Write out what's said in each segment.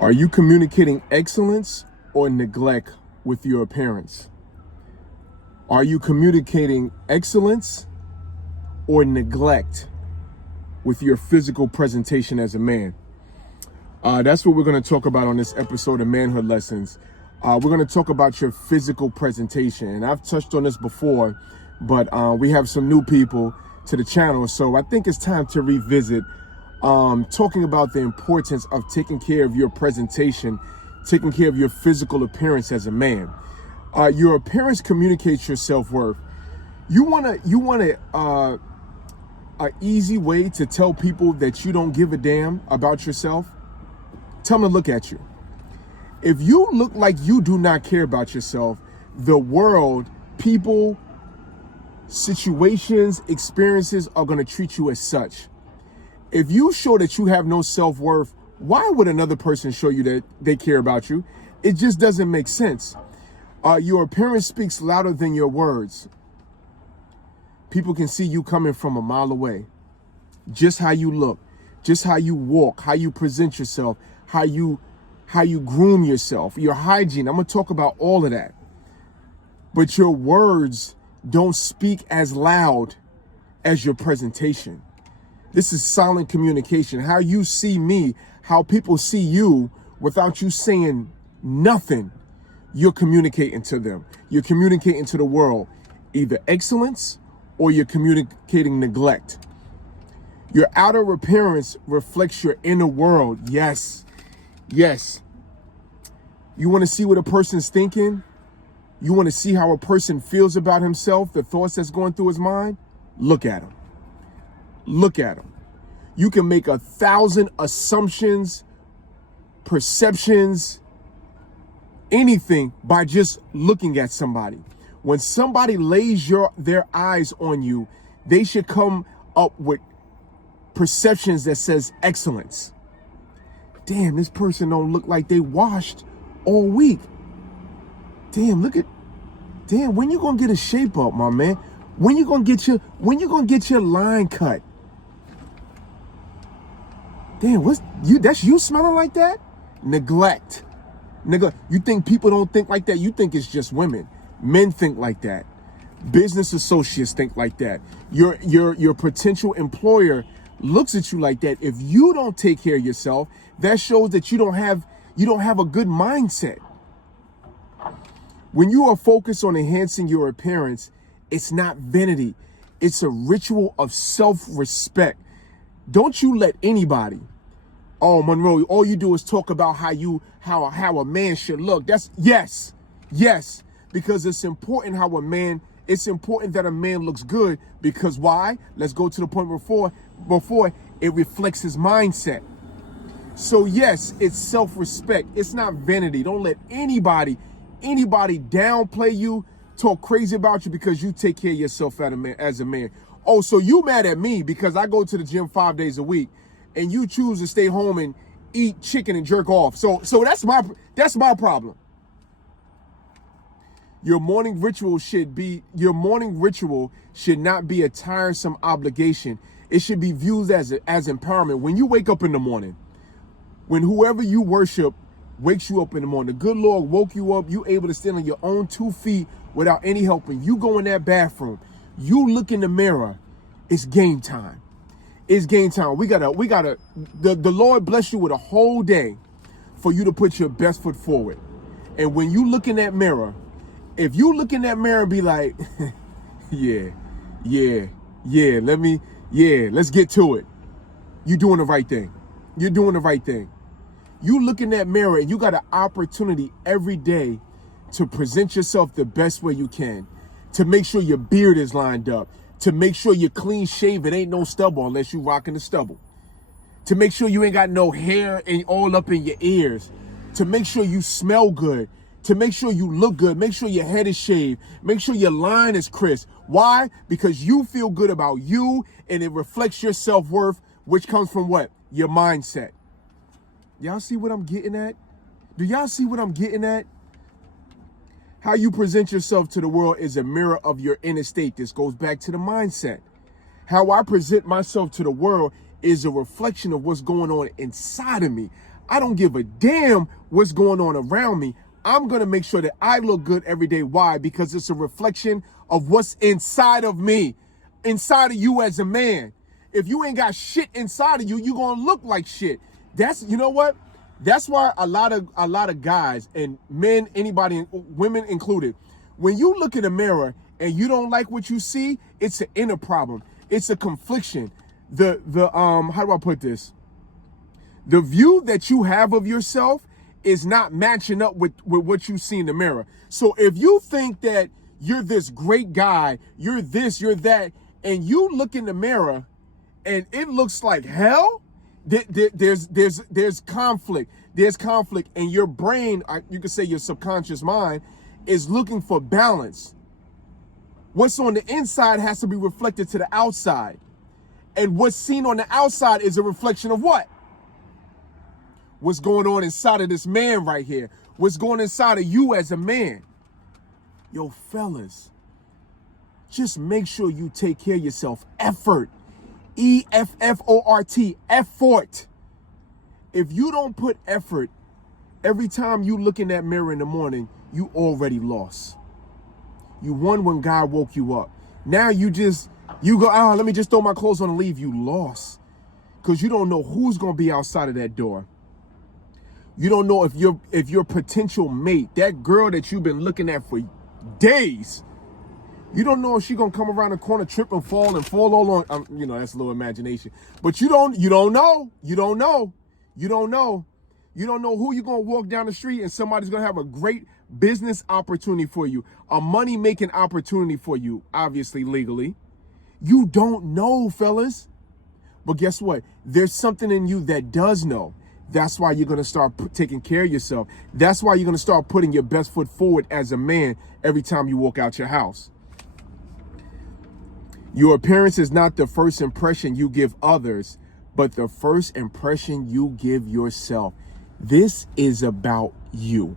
Are you communicating excellence or neglect with your appearance? Are you communicating excellence or neglect with your physical presentation as a man? That's what we're going to talk about on this episode of Manhood Lessons. We're going to talk about your physical presentation. And I've touched on this before, but we have some new people to the channel. So I think it's time to revisit talking about the importance of taking care of your presentation, taking care of your physical appearance as a man. Your appearance communicates your self-worth. You want an easy way to tell people that you don't give a damn about yourself? Tell them to look at you. If you look like you do not care about yourself, the world, people, situations, experiences are going to treat you as such. If you show that you have no self-worth, why would another person show you that they care about you? It just doesn't make sense. Your appearance speaks louder than your words. People can see you coming from a mile away. Just how you look, just how you walk, how you present yourself, how you groom yourself, your hygiene. I'm going to talk about all of that. But your words don't speak as loud as your presentation. This is silent communication. How you see me, how people see you without you saying nothing, you're communicating to them. You're communicating to the world either excellence or you're communicating neglect. Your outer appearance reflects your inner world. Yes. Yes. You want to see what a person's thinking? You want to see how a person feels about himself, the thoughts that's going through his mind? Look at him. Look at him. You can make 1,000 assumptions, perceptions, anything by just looking at somebody. When somebody lays their eyes on you, they should come up with perceptions that says excellence. Damn, this person don't look like they washed all week. Damn, when you gonna get a shape up, my man? When you gonna get your line cut? Damn, that's you smelling like that? Neglect. You think people don't think like that? You think it's just women. Men think like that. Business associates think like that. Your potential employer looks at you like that. If you don't take care of yourself, that shows that you don't have a good mindset. When you are focused on enhancing your appearance, it's not vanity. It's a ritual of self-respect. Don't you let anybody, oh, Monroe, all you do is talk about how a man should look. Yes, because it's important it's important that a man looks good, because why? Let's go to the point before it reflects his mindset. So yes, it's self-respect. It's not vanity. Don't let anybody downplay you, talk crazy about you because you take care of yourself as a man. Oh, so you mad at me because I go to the gym 5 days a week and you choose to stay home and eat chicken and jerk off. So that's my problem. Your morning ritual should not be a tiresome obligation. It should be viewed as empowerment. When you wake up in the morning, when whoever you worship wakes you up in the morning, the good Lord woke you up, you able to stand on your own 2 feet without any help, and you go in that bathroom, you look in the mirror, it's game time. It's game time. The Lord bless you with a whole day for you to put your best foot forward. And when you look in that mirror, if you look in that mirror and be like, let's get to it. You're doing the right thing. You're doing the right thing. You look in that mirror and you got an opportunity every day to present yourself the best way you can, to make sure your beard is lined up, to make sure you're clean shaven, ain't no stubble unless you rocking the stubble, to make sure you ain't got no hair all up in your ears, to make sure you smell good, to make sure you look good, make sure your head is shaved, make sure your line is crisp. Why? Because you feel good about you and it reflects your self-worth, which comes from what? Your mindset. Y'all see what I'm getting at? Do y'all see what I'm getting at? How you present yourself to the world is a mirror of your inner state. This goes back to the mindset. How I present myself to the world is a reflection of what's going on inside of me. I don't give a damn what's going on around me. I'm going to make sure that I look good every day. Why? Because it's a reflection of what's inside of me, inside of you as a man. If you ain't got shit inside of you, you're going to look like shit. That's, you know what? That's why a lot of guys and men, anybody, women included, when you look in the mirror and you don't like what you see, it's an inner problem. It's a confliction. How do I put this? The view that you have of yourself is not matching up with what you see in the mirror. So if you think that you're this great guy, you're this, you're that, and you look in the mirror and it looks like hell, there's conflict. There's conflict, and your brain, you could say your subconscious mind, is looking for balance. What's on the inside has to be reflected to the outside. And what's seen on the outside is a reflection of what? What's going on inside of this man right here? What's going inside of you as a man? Yo, fellas, just make sure you take care of yourself. Effort. E-F-F-O-R-T. Effort. If you don't put effort, every time you look in that mirror in the morning, you already lost. You won when God woke you up. Now you go, let me just throw my clothes on and leave. You lost. Because you don't know who's going to be outside of that door. You don't know if your potential mate, that girl that you've been looking at for days, you don't know if she's going to come around the corner, trip and fall all on. That's a little imagination. But you don't know. You don't know. You don't know. You don't know who you're going to walk down the street and somebody's going to have a great business opportunity for you, a money-making opportunity for you, obviously legally. You don't know, fellas. But guess what? There's something in you that does know. That's why you're going to start taking care of yourself. That's why you're going to start putting your best foot forward as a man every time you walk out your house. Your appearance is not the first impression you give others, but the first impression you give yourself. This is about you.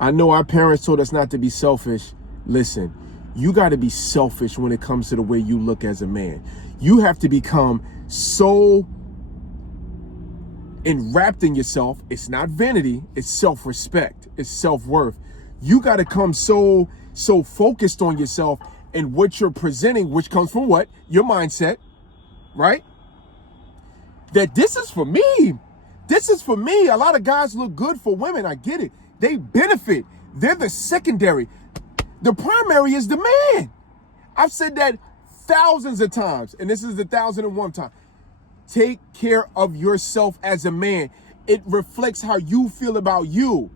I know our parents told us not to be selfish. Listen, you got to be selfish when it comes to the way you look as a man. You have to become so enwrapped in yourself. It's not vanity. It's self-respect. It's self-worth. You got to come so focused on yourself and what you're presenting, which comes from what? Your mindset, right? That this is for me. This is for me. A lot of guys look good for women. I get it. They benefit. They're the secondary. The primary is the man. I've said that thousands of times, and this is the 1001st time. Take care of yourself as a man. It reflects how you feel about you.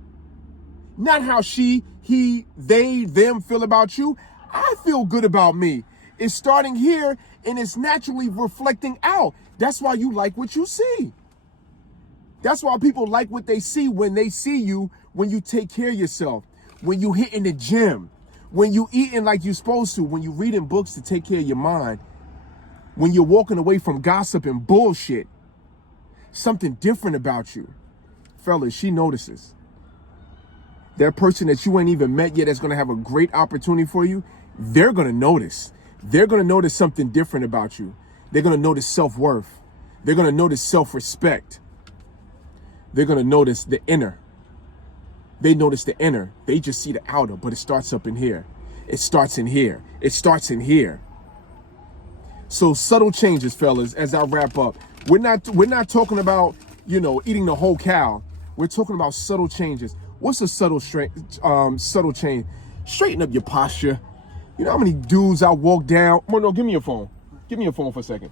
Not how she, he, they, them feel about you. I feel good about me. It's starting here and it's naturally reflecting out. That's why you like what you see. That's why people like what they see when they see you, when you take care of yourself, when you hit in the gym, when you eating like you're supposed to, when you reading books to take care of your mind, when you're walking away from gossip and bullshit. Something different about you. Fellas, she notices. That person that you ain't even met yet that's going to have a great opportunity for you, they're going to notice. They're going to notice something different about you. They're going to notice self-worth. They're going to notice self-respect. They're going to notice the inner. They notice the inner. They just see the outer, but it starts up in here. It starts in here. It starts in here. So subtle changes, fellas, as I wrap up. We're not talking about, eating the whole cow. We're talking about subtle changes. What's a subtle change? Straighten up your posture. You know how many dudes I walk down? Oh, no, give me your phone. Give me your phone for a second.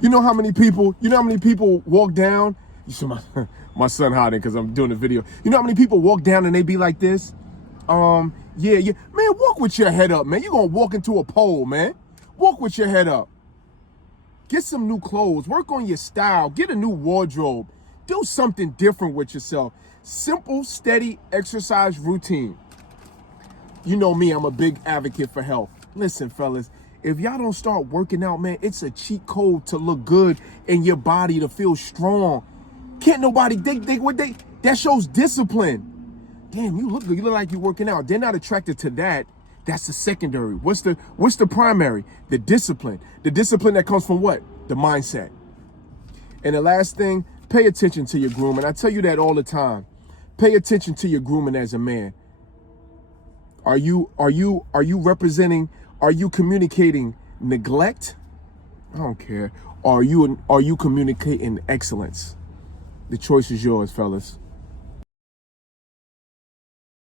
You know how many people walk down? You see my son hiding because I'm doing a video. You know how many people walk down and they be like this? Yeah. Man, walk with your head up, man. You're going to walk into a pole, man. Walk with your head up. Get some new clothes. Work on your style. Get a new wardrobe. Do something different with yourself. Simple, steady exercise routine. You know me, I'm a big advocate for health. Listen, fellas, if y'all don't start working out, man, it's a cheat code to look good in your body, to feel strong. Can't nobody that shows discipline. Damn, you look good. You look like you're working out. They're not attracted to that. That's the secondary. What's the primary? The discipline. The discipline that comes from what? The mindset. And the last thing, Pay attention to your grooming. I tell you that all the time. Pay attention to your grooming as a man. Are you representing, are you communicating neglect? I don't care. Are you communicating excellence? The choice is yours, fellas.